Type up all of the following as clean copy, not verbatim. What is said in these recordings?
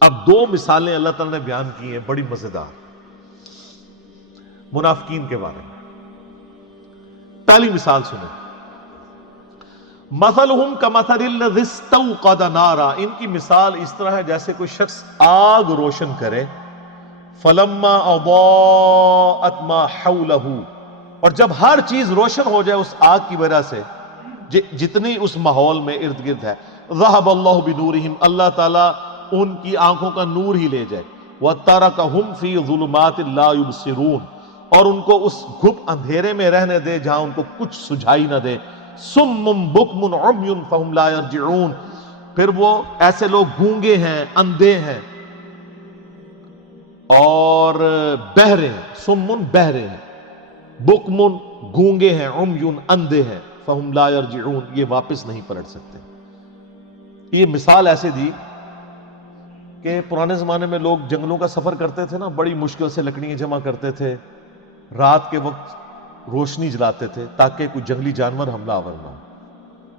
اب دو مثالیں اللہ تعالیٰ نے بیان کی ہیں بڑی مزیدار منافقین کے بارے میں. پہلی مثال سنیں. مثلہم کمثل الذی استوقد نارا، ان کی مثال اس طرح ہے جیسے کوئی شخص آگ روشن کرے. فلما اضاءت ما حولہ، اور جب ہر چیز روشن ہو جائے اس آگ کی وجہ سے جتنی اس ماحول میں ارد گرد ہے. ذہب اللہ بنورہم، اللہ تعالیٰ ان کی آنکھوں کا نور ہی لے جائے. وترکہم فی ظلمات لا یبصرون، اور ان کو اس گھپ اندھیرے میں رہنے دے جہاں ان کو کچھ سجھائی نہ دے. صم بکم عمی فہم لا یرجعون، پھر وہ ایسے لوگ گونگے ہیں، اندھے ہیں اور بہرے ہیں. سمن بہرے ہیں، بکمن گونگے ہیں، عمی اندھے ہیں، فہم لا یرجعون یہ واپس نہیں پلٹ سکتے. یہ مثال ایسے دی کہ پرانے زمانے میں لوگ جنگلوں کا سفر کرتے تھے نا، بڑی مشکل سے لکڑیاں جمع کرتے تھے، رات کے وقت روشنی جلاتے تھے تاکہ کوئی جنگلی جانور حملہ آور نہ ہو.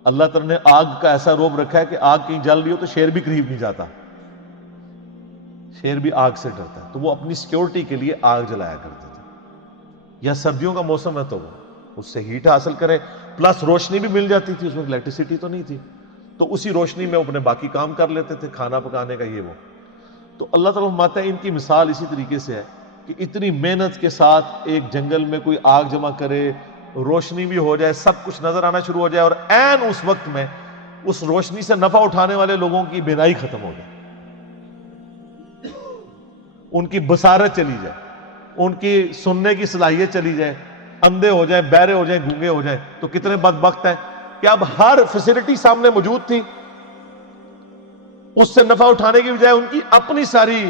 اللہ تعالیٰ نے آگ کا ایسا روب رکھا ہے کہ آگ کہیں جل رہی ہو تو شیر بھی قریب نہیں جاتا، شیر بھی آگ سے ڈرتا ہے، تو وہ اپنی سیکیورٹی کے لیے آگ جلایا کرتے تھے. یا سردیوں کا موسم ہے تو وہ اس سے ہیٹ حاصل کرے، پلس روشنی بھی مل جاتی تھی، اس وقت الیکٹریسٹی تو نہیں تھی، تو اسی روشنی میں وہ اپنے باقی کام کر لیتے تھے، کھانا پکانے کا یہ وہ. تو اللہ تعالیٰ فرماتا ہے ان کی مثال اسی طریقے سے ہے کہ اتنی محنت کے ساتھ ایک جنگل میں کوئی آگ جمع کرے، روشنی بھی ہو جائے، سب کچھ نظر آنا شروع ہو جائے، اور عین اس وقت میں اس روشنی سے نفع اٹھانے والے لوگوں کی بینائی ختم ہو جائے، ان کی بصارت چلی جائے، ان کی سننے کی صلاحیت چلی جائے، اندھے ہو جائیں، بہرے ہو جائیں، گونگے ہو جائیں. تو کتنے بدبخت ہیں کہ اب ہر فیسلٹی سامنے موجود تھی، اس سے نفع اٹھانے کی بجائے ان کی اپنی ساری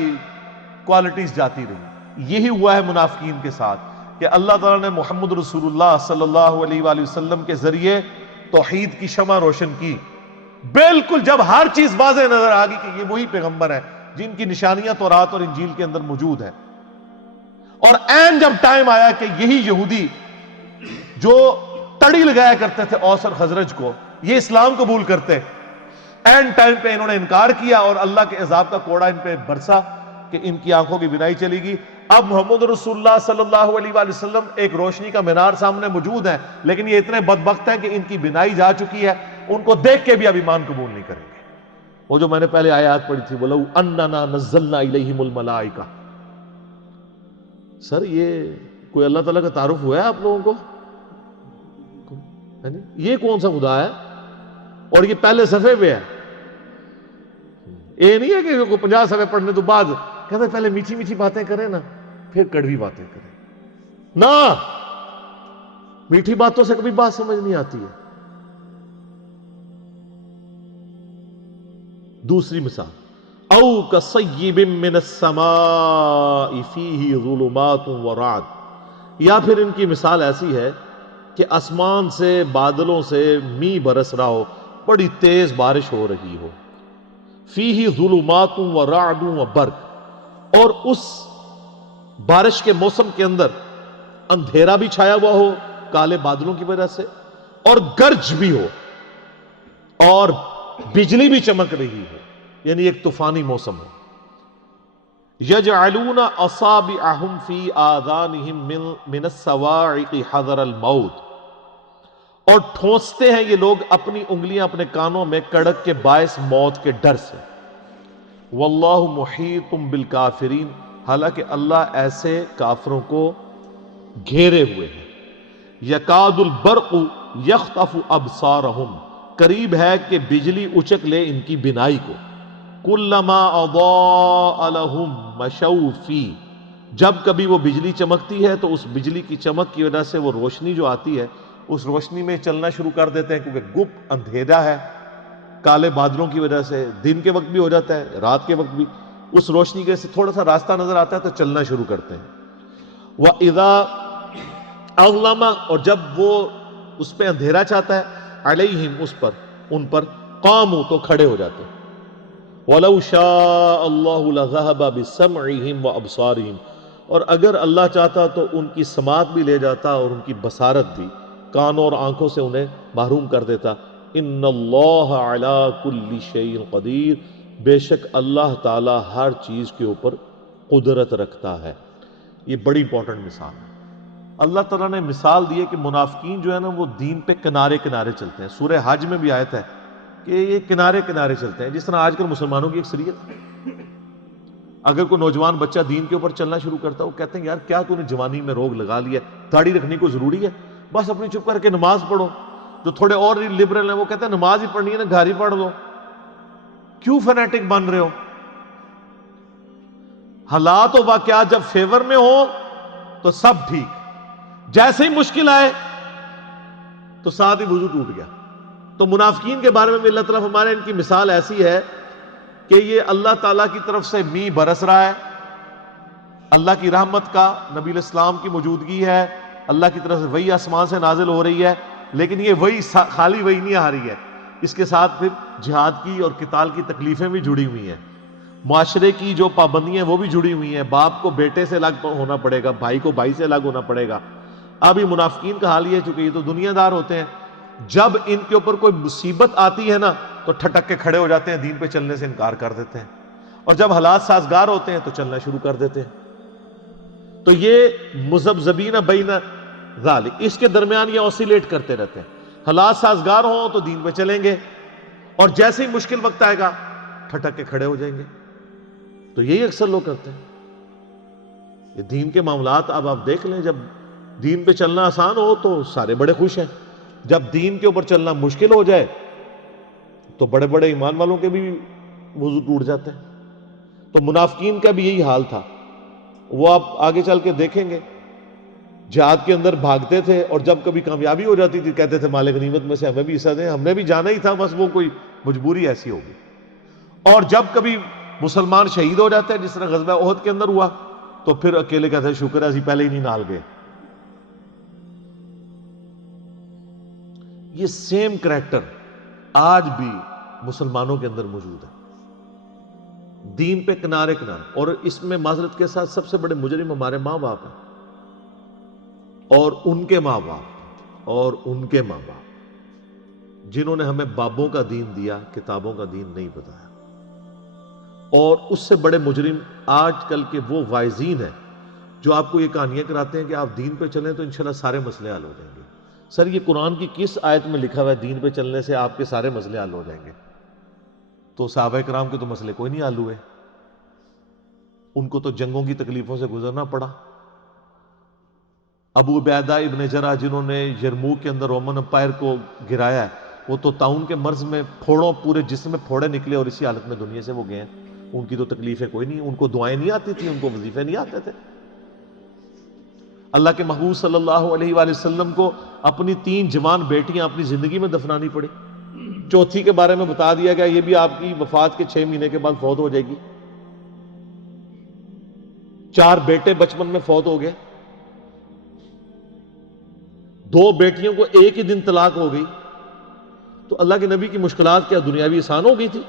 کوالٹیز جاتی رہی. یہی ہوا ہے منافقین کے ساتھ کہ اللہ تعالیٰ نے محمد رسول اللہ صلی اللہ علیہ وآلہ وسلم کے ذریعے توحید کی شمع روشن کی. بالکل جب ہر چیز واضح نظر آ گئی کہ یہ وہی پیغمبر ہیں جن کی نشانیاں تورات اور انجیل کے اندر موجود ہیں، اور عین جب ٹائم آیا کہ یہی یہودی جو تڑی لگایا کرتے تھے اوس اور خزرج کو، یہ اسلام قبول کرتے، اینڈ ٹائم پہ انہوں نے انکار کیا اور اللہ کے عذاب کا کوڑا ان پہ برسا کہ ان کی آنکھوں کی بینائی چلی گئی. اب محمد رسول اللہ صلی اللہ علیہ وآلہ وسلم ایک روشنی کا مینار سامنے موجود ہے، لیکن یہ اتنے بدبخت ہیں کہ ان کی بینائی جا چکی ہے، ان کو دیکھ کے بھی اب ایمان قبول نہیں کریں گے. وہ جو میں نے پہلے آیات پڑھی تھی، وَلَوْ أَنَّنَا نَزَّلْنَا إِلَيْهِمُ الْمَلَائِكَةَ. سر یہ کوئی اللہ تعالیٰ کا تعارف ہوا ہے آپ لوگوں کو؟ یہ کون سا خدا ہے؟ اور یہ پہلے صفحے پہ ہے. یہ نہیں ہے کہ 50 صفحے پڑھنے تو بعد کہتے ہیں پہلے میٹھی میٹھی باتیں کریں نا پھر کڑوی باتیں کریں. نہ، میٹھی باتوں سے کبھی بات سمجھ نہیں آتی ہے. دوسری مثال، او کصیب من السماء فیہ ظلمات ورعد، یا پھر ان کی مثال ایسی ہے کہ آسمان سے بادلوں سے می برس رہا ہو، بڑی تیز بارش ہو رہی ہو. فیہ ظلمات ورعد وبرق، اور اس بارش کے موسم کے اندر اندھیرا بھی چھایا ہوا ہو کالے بادلوں کی وجہ سے، اور گرج بھی ہو اور بجلی بھی چمک رہی ہو، یعنی ایک طوفانی موسم ہو. یجعلون اصابعہم فی آذانہم من الصواعق حذر الموت، اور ٹھونستے ہیں یہ لوگ اپنی انگلیاں اپنے کانوں میں کڑک کے باعث موت کے ڈر سے. واللہ محیط بالکافرین، حالانکہ اللہ ایسے کافروں کو گھیرے ہوئے ہیں. یکاد البرق یخطف ابصارہم، قریب ہے کہ بجلی اچک لے ان کی بینائی کو. کلما اضاء لہم مشوا فیہ، جب کبھی وہ بجلی چمکتی ہے تو اس بجلی کی چمک کی وجہ سے وہ روشنی جو آتی ہے اس روشنی میں چلنا شروع کر دیتے ہیں، کیونکہ گپ اندھیرا ہے کالے بادلوں کی وجہ سے، دن کے وقت بھی ہو جاتا ہے رات کے وقت بھی، اس روشنی کے سے تھوڑا سا راستہ نظر آتا ہے تو چلنا شروع کرتے ہیں. وَإِذَا أَظْلَمَ، اور جب وہ اس پہ اندھیرا چاہتا ہے، علیہم اس پر، ان پر، قاموا تو کھڑے ہو جاتے ہیں. وَلَوْ شَاءَ اللَّهُ لَذَهَبَ بِسَمْعِهِمْ وَأَبْصَارِهِمْ، اور اگر اللہ چاہتا تو ان کی سماعت بھی لے جاتا اور ان کی بصارت بھی، کانوں اور آنکھوں سے انہیں محروم کر دیتا. ان اللہ علی کل شیء قدیر، بے شک اللہ تعالی ہر چیز کے اوپر قدرت رکھتا ہے. یہ بڑی امپورٹنٹ مثال ہے. اللہ تعالیٰ نے مثال دی ہے کہ منافقین جو ہے نا وہ دین پہ کنارے کنارے چلتے ہیں. سورہ حج میں بھی آیت ہے کہ یہ کنارے کنارے چلتے ہیں، جس طرح آج کل مسلمانوں کی اکثریت ہے. اگر کوئی نوجوان بچہ دین کے اوپر چلنا شروع کرتا ہے وہ کہتے ہیں یار کیا تو نے جوانی میں روگ لگا لیا ہے، داڑھی رکھنی کو ضروری ہے، بس اپنی چپ کر کے نماز پڑھو. جو تھوڑے اور لبرل ہیں وہ کہتے ہیں نماز ہی پڑھنی ہے نا گھر ہی پڑھ لو. کیوں فنیٹک بن رہے ہو؟ حالات و واقعات جب فیور میں ہو تو سب ٹھیک، جیسے ہی مشکل آئے تو ساتھ ہی وضو ٹوٹ گیا. تو منافقین کے بارے میں بھی اللہ تعالیٰ ہمارے ان کی مثال ایسی ہے کہ یہ اللہ تعالیٰ کی طرف سے میہ برس رہا ہے، اللہ کی رحمت کا، نبی الاسلام کی موجودگی ہے، اللہ کی طرف سے وحی آسمان سے نازل ہو رہی ہے. لیکن یہ وحی خالی وحی نہیں آ رہی ہے، اس کے ساتھ پھر جہاد کی اور قتال کی تکلیفیں بھی جڑی ہوئی ہیں، معاشرے کی جو پابندیاں وہ بھی جڑی ہوئی ہیں. باپ کو بیٹے سے الگ ہونا پڑے گا، بھائی کو بھائی سے الگ ہونا پڑے گا. اب یہ منافقین کا حال یہ ہے چونکہ یہ تو دنیا دار ہوتے ہیں، جب ان کے اوپر کوئی مصیبت آتی ہے نا تو ٹھٹک کے کھڑے ہو جاتے ہیں، دین پہ چلنے سے انکار کر دیتے ہیں، اور جب حالات سازگار ہوتے ہیں تو چلنا شروع کر دیتے ہیں. تو یہ مذبذبین بین ذالک، اس کے درمیان یہ اوسیلیٹ کرتے رہتے ہیں. حالات سازگار ہوں تو دین پہ چلیں گے، اور جیسے ہی مشکل وقت آئے گا ٹھٹک کے کھڑے ہو جائیں گے. تو یہی اکثر لوگ کرتے ہیں. یہ دین کے معاملات اب آپ دیکھ لیں، جب دین پہ چلنا آسان ہو تو سارے بڑے خوش ہیں، جب دین کے اوپر چلنا مشکل ہو جائے تو بڑے بڑے ایمان والوں کے بھی وضو ٹوٹ جاتے ہیں. تو منافقین کا بھی یہی حال تھا. وہ آپ آگے چل کے دیکھیں گے، جہاد کے اندر بھاگتے تھے، اور جب کبھی کامیابی ہو جاتی تھی کہتے تھے مال غنیمت میں سے ہمیں بھی حصہ دیں، ہم نے بھی جانا ہی تھا، بس وہ کوئی مجبوری ایسی ہوگی. اور جب کبھی مسلمان شہید ہو جاتے ہیں جس طرح غزوہ احد کے اندر ہوا تو پھر اکیلے کہتے ہیں شکر ہے اسی پہلے ہی نہیں نال گئے. یہ سیم کریکٹر آج بھی مسلمانوں کے اندر موجود ہے، دین پہ کنارے کنارے. اور اس میں معذرت کے ساتھ سب سے بڑے مجرم ہمارے ماں باپ ہیں، اور ان کے ماں باپ، اور ان کے ماں باپ جنہوں نے ہمیں بابوں کا دین دیا، کتابوں کا دین نہیں بتایا. اور اس سے بڑے مجرم آج کل کے وہ وائزین ہیں جو آپ کو یہ کہانیاں کراتے ہیں کہ آپ دین پہ چلیں تو انشاءاللہ سارے مسئلے حل ہو جائیں گے. سر یہ قرآن کی کس آیت میں لکھا ہوا ہے دین پہ چلنے سے آپ کے سارے مسئلے حل ہو جائیں گے؟ تو صحابہ کرام کے تو مسئلے کوئی نہیں حل ہوئے، ان کو تو جنگوں کی تکلیفوں سے گزرنا پڑا. ابو عبیدہ ابن جرح جنہوں نے یرموک کے اندر رومن امپائر کو گرایا ہے، وہ تو طاعون کے مرض میں پھوڑوں پورے جسم میں پھوڑے نکلے اور اسی حالت میں دنیا سے وہ گئے ہیں. ان کی تو تکلیفیں کوئی نہیں، ان کو دعائیں نہیں آتی تھی، ان کو وظیفے نہیں آتے تھے. اللہ کے محبوب صلی اللہ علیہ وآلہ وسلم کو اپنی 3 جوان بیٹیاں اپنی زندگی میں دفنانی پڑی. چوتھی کے بارے میں بتا دیا گیا یہ بھی آپ کی وفات کے 6 مہینے کے بعد فوت ہو جائے گی. 4 بیٹے بچپن میں فوت ہو گئے، 2 بیٹیوں کو ایک ہی دن طلاق ہو گئی. تو اللہ کے نبی کی مشکلات کیا دنیاوی آسان ہو گئی تھی؟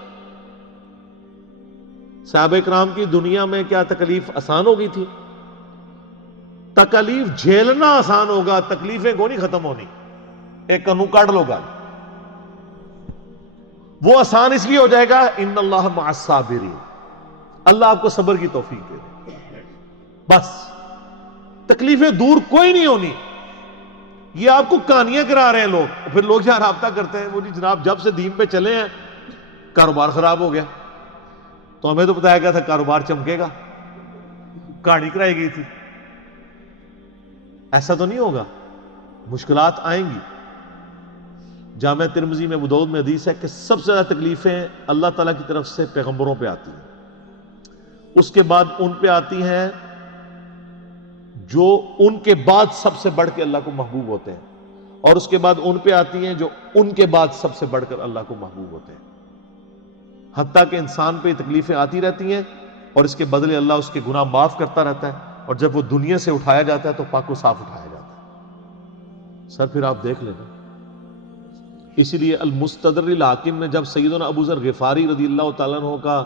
صحابہ کرام کی دنیا میں کیا تکلیف آسان ہو گئی تھی؟ تکلیف جھیلنا آسان ہوگا، تکلیفیں کو نہیں ختم ہونی. ایک کنو کاٹ لو گا، وہ آسان اس لیے ہو جائے گا ان اللہ مع الصابرین، اللہ آپ کو صبر کی توفیق دے دے. بس تکلیفیں دور کوئی نہیں ہونی. یہ آپ کو کہانیاں کرا رہے ہیں لوگ، پھر لوگ جہاں رابطہ کرتے ہیں وہ جی جناب جب سے دین پہ چلے ہیں کاروبار خراب ہو گیا. تو ہمیں تو بتایا گیا تھا کاروبار چمکے گا، کہانی کرائی گئی تھی. ایسا تو نہیں ہوگا، مشکلات آئیں گی. جامع ترمذی میں ابو داؤد میں حدیث ہے کہ سب سے زیادہ تکلیفیں اللہ تعالیٰ کی طرف سے پیغمبروں پہ آتی ہیں، اس کے بعد ان پہ آتی ہیں جو ان کے بعد سب سے بڑھ کے اللہ کو محبوب ہوتے ہیں، اور اس کے بعد ان پہ آتی ہیں جو ان کے بعد سب سے بڑھ کر اللہ کو محبوب ہوتے ہیں. حتیٰ کہ انسان پہ تکلیفیں آتی رہتی ہیں اور اس کے بدلے اللہ اس کے گناہ معاف کرتا رہتا ہے، اور جب وہ دنیا سے اٹھایا جاتا ہے تو پاک و صاف اٹھایا جاتا ہے. سر پھر آپ دیکھ لینا، اسی لیے المستدرک الحاکم میں جب سیدنا ابو ذر غفاری رضی اللہ تعالیٰ عنہ کا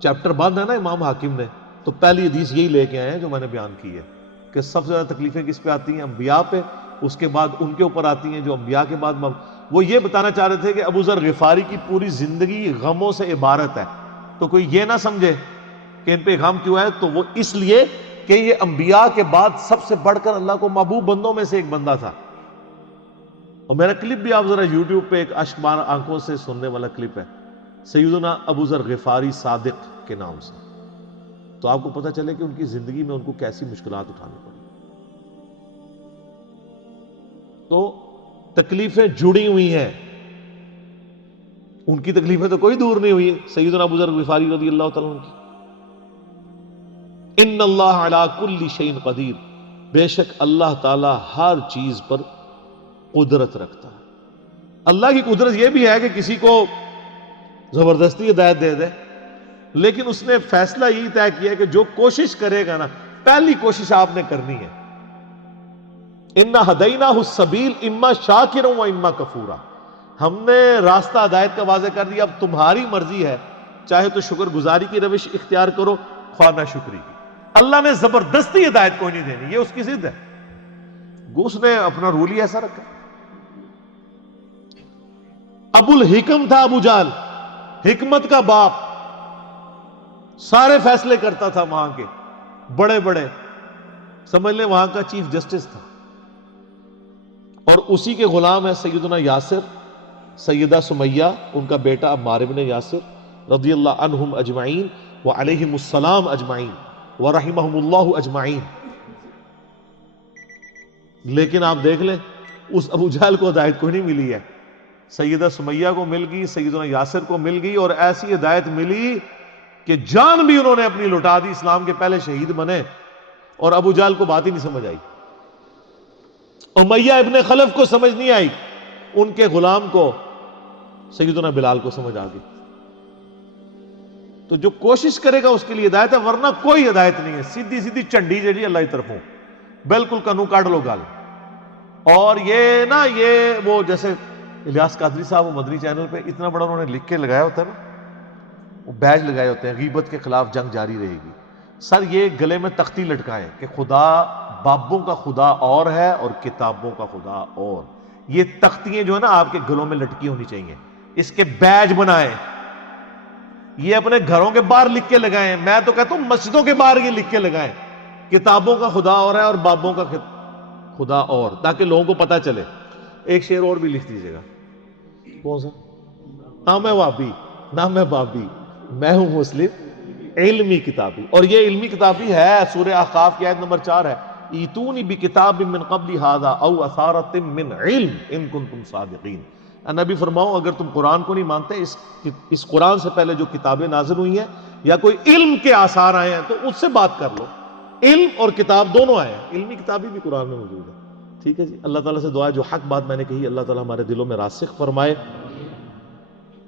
چیپٹر باندھا نا امام حاکم نے، تو پہلی حدیث یہی لے کے آئے ہیں جو میں نے بیان کی ہے کہ سب سے زیادہ تکلیفیں کس پہ آتی ہیں؟ انبیاء پہ، اس کے بعد ان کے اوپر آتی ہیں جو انبیاء کے بعد وہ یہ بتانا چاہ رہے تھے کہ ابو ذر غفاری کی پوری زندگی غموں سے عبارت ہے. تو کوئی یہ نہ سمجھے کہ ان پہ غم کیوں ہے، تو وہ اس لیے کہ یہ انبیاء کے بعد سب سے بڑھ کر اللہ کو محبوب بندوں میں سے ایک بندہ تھا۔ اور میرا کلپ بھی آپ ذرا یوٹیوب پہ ایک اشک بار آنکھوں سے سننے والا کلپ ہے سیدنا ابو ذر غفاری صادق کے نام سے، تو آپ کو پتہ چلے کہ ان کی زندگی میں ان کو کیسی مشکلات اٹھانی پڑی۔ تو تکلیفیں جڑی ہوئی ہیں، ان کی تکلیفیں تو کوئی دور نہیں ہوئی ہے سیدنا ابو ذر غفاری رضی اللہ تعالیٰ عنہ کی۔ ان اللہ علی کل شیء قدیر، بے شک اللہ تعالی ہر چیز پر قدرت رکھتا ہے۔ اللہ کی قدرت یہ بھی ہے کہ کسی کو زبردستی ہدایت دے دے، لیکن اس نے فیصلہ یہی طے کیا کہ جو کوشش کرے گا نا، پہلی کوشش آپ نے کرنی ہے۔ انا ہدیناہ السبیل اما شاکرا و اما کفورا، ہم نے راستہ ہدایت کا واضح کر دیا، اب تمہاری مرضی ہے، چاہے تو شکر گزاری کی روش اختیار کرو، خواہ نہ شکری کی۔ اللہ نے زبردستی ہدایت کوئی نہیں دینی، یہ اس کی ضد ہے، اس نے اپنا رول ہی ایسا رکھا۔ ابو الحکم تھا ابو جہل، حکمت کا باپ، سارے فیصلے کرتا تھا وہاں کے بڑے بڑے، سمجھ لیں وہاں کا چیف جسٹس تھا، اور اسی کے غلام ہے سیدنا یاسر، سیدہ سمیہ ان کا بیٹا عمار بن یاسر رضی اللہ عنہم اجمعین وعلیہم السلام اجمعین ورحمہم اللہ اجمعین۔ لیکن آپ دیکھ لیں اس ابو جہل کو ہدایت کوئی نہیں ملی ہے، سیدہ سمیہ کو مل گئی، سیدنا یاسر کو مل گئی، اور ایسی ہدایت ملی کہ جان بھی انہوں نے اپنی لٹا دی، اسلام کے پہلے شہید بنے، اور ابو جہل کو بات ہی نہیں سمجھ آئی۔ امیہ ابن خلف کو سمجھ نہیں آئی، ان کے غلام کو سیدنا بلال کو سمجھ آ گئی۔ تو جو کوشش کرے گا اس کے لیے ہدایت ہے، ورنہ کوئی ہدایت نہیں ہے، سیدھی سیدھی چنڈی جڑی اللہ کی طرفوں، بالکل کنو کاٹ لو گال۔ اور یہ نا یہ وہ جیسے الیاس قادری صاحب وہ مدنی چینل پہ اتنا بڑا انہوں نے لکھ کے لگایا ہوتا ہے نا، وہ بیج لگائے ہوتے ہیں، غیبت کے خلاف جنگ جاری رہے گی۔ سر یہ گلے میں تختی لٹکائیں کہ خدا بابوں کا خدا اور ہے اور کتابوں کا خدا اور، یہ تختیاں جو ہے نا آپ کے گلوں میں لٹکی ہونی چاہیے، اس کے بیج بنائیں، یہ اپنے گھروں کے باہر لکھ کے لگائیں، میں تو کہتا ہوں مسجدوں کے باہر یہ لکھ کے لگائیں، کتابوں کا خدا اور ہے اور بابوں کا خدا اور، تاکہ لوگوں کو پتہ چلے۔ ایک شعر اور بھی لکھ دیجیے گا، کون سا؟ نہ میں وابی نہ میں بابی، میں ہوں مسلم علمی کتابی، اور یہ علمی کتابی ہے، سورہ احقاف کی آیت نمبر 4 ہے، ایتونی بکتاب من قبل ھذا او اثارۃ من علم ان کنتم صادقین۔ نبی فرماؤ اگر تم قرآن کو نہیں مانتے، اس قرآن سے پہلے جو کتابیں نازل ہوئی ہیں یا کوئی علم کے آثار آئے ہیں تو اس سے بات کر لو۔ علم اور کتاب دونوں آئے ہیں، علمی کتابی بھی قرآن میں موجود ہے۔ ٹھیک ہے جی، اللہ تعالیٰ سے دعا ہے جو حق بات میں نے کہی اللہ تعالیٰ ہمارے دلوں میں راسخ فرمائے،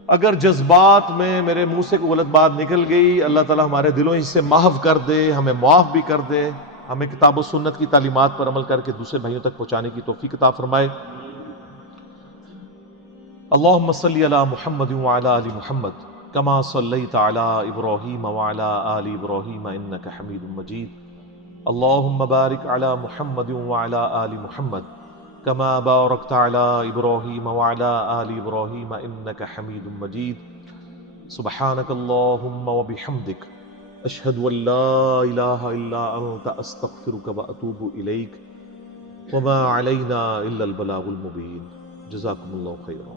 اگر جذبات میں میرے منہ سے کوئی غلط بات نکل گئی اللہ تعالیٰ ہمارے دلوں سے محو کر دے، ہمیں معاف بھی کر دے، ہمیں کتاب و سنت کی تعلیمات پر عمل کر کے دوسرے بھائیوں تک پہنچانے کی توفیق عطا فرمائے۔ اللہم صلی علی محمد وعلی آل محمد کما صلیت علی ابراہیم وعلی آل ابراہیم انک حمید مجید، اللہم بارک علی محمد وعلی آل محمد کما بارکت علی ابراہیم وعلی آل ابراہیم انک حمید مجید، سبحانک اللہم وبحمدک اشہد ان لا الہ الا انت استغفرک واتوب الیک وما علینا الا البلاغ المبین۔ جزاکم اللہ خیرا۔